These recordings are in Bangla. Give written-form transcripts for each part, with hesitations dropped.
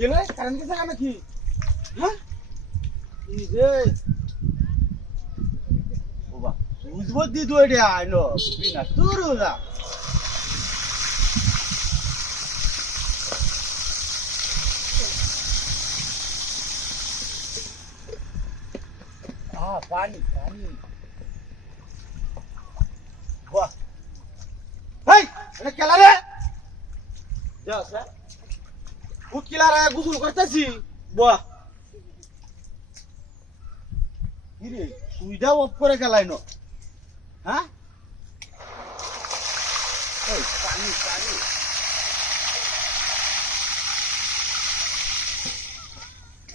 কেলে কারেন্ট গেছে নাকি? হ্যাঁ এই যে ওবা বুঝবো দি তো এটা আইলো বিনা দূর যা পানি পানি বাহ হেই এটা কেলা রে যা স্যার উকিলা রে গোসল করতেছি বাহ কিরে সুইদা অফ করে গেলাইনো হ্যাঁ এই পানি পানি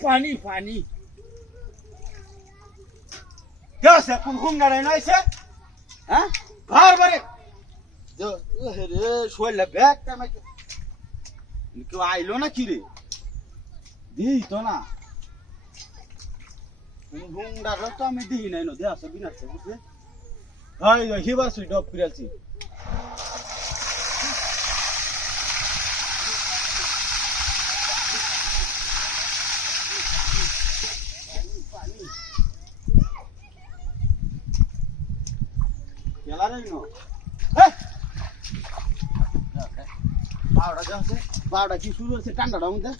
পানি পানি কেসে কোন কোন গাড়ি নাইছে হ্যাঁ বারবারে রে শোয়লা ব্যাগ কামে কেউ আইলো না কি রে দিই তো না হুংডার তো আমি দিই নাই নদী আছে বিনা বুঝছে হাই হিবার সুই ডব করেছি কেলা রে নো এই বারোটা যাচ্ছে বারোটা কি শুরু হচ্ছে ঠান্ডাটা মধ্যে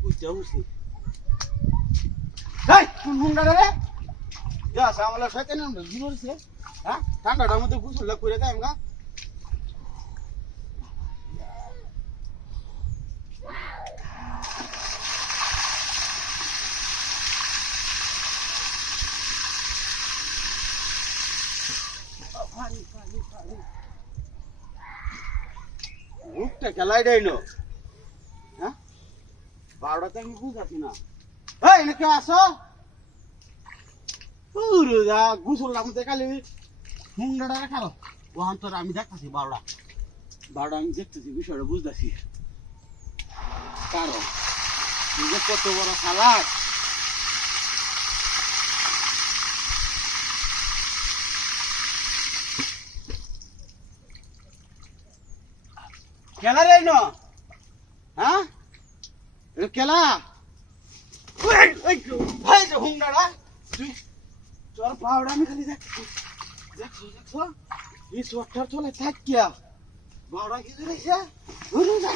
পুষতে বুঝছি কোন হুন্ডা রে যা সামলা শয়তান শুরু হচ্ছে হ্যাঁ ঠান্ডাটার মধ্যে গুছুল্লা করে দেয় আমরা মুখটা খেলাই দেয় না হ্যাঁ বারোটাতে আমি বুঝাচ্ছি না এই নাকি আসো গুছুল্লার মধ্যে খালি হুন্ডাটা রাখালো ওখান তোর আমি দেখতেছি বারোটা আমি দেখতেছি বিষয়টা বুঝতেছি কারণ কত বড় খালাস কেলা রে না হ্যাঁ কেলা ভাই হুন্ডাটা তুই তোর পাউডা আমি খালি দেখছি দেখছো দেখছো এই চোরটার তোলে থাক কিয়া বাউডা কিছু রেখে ঘুরে যা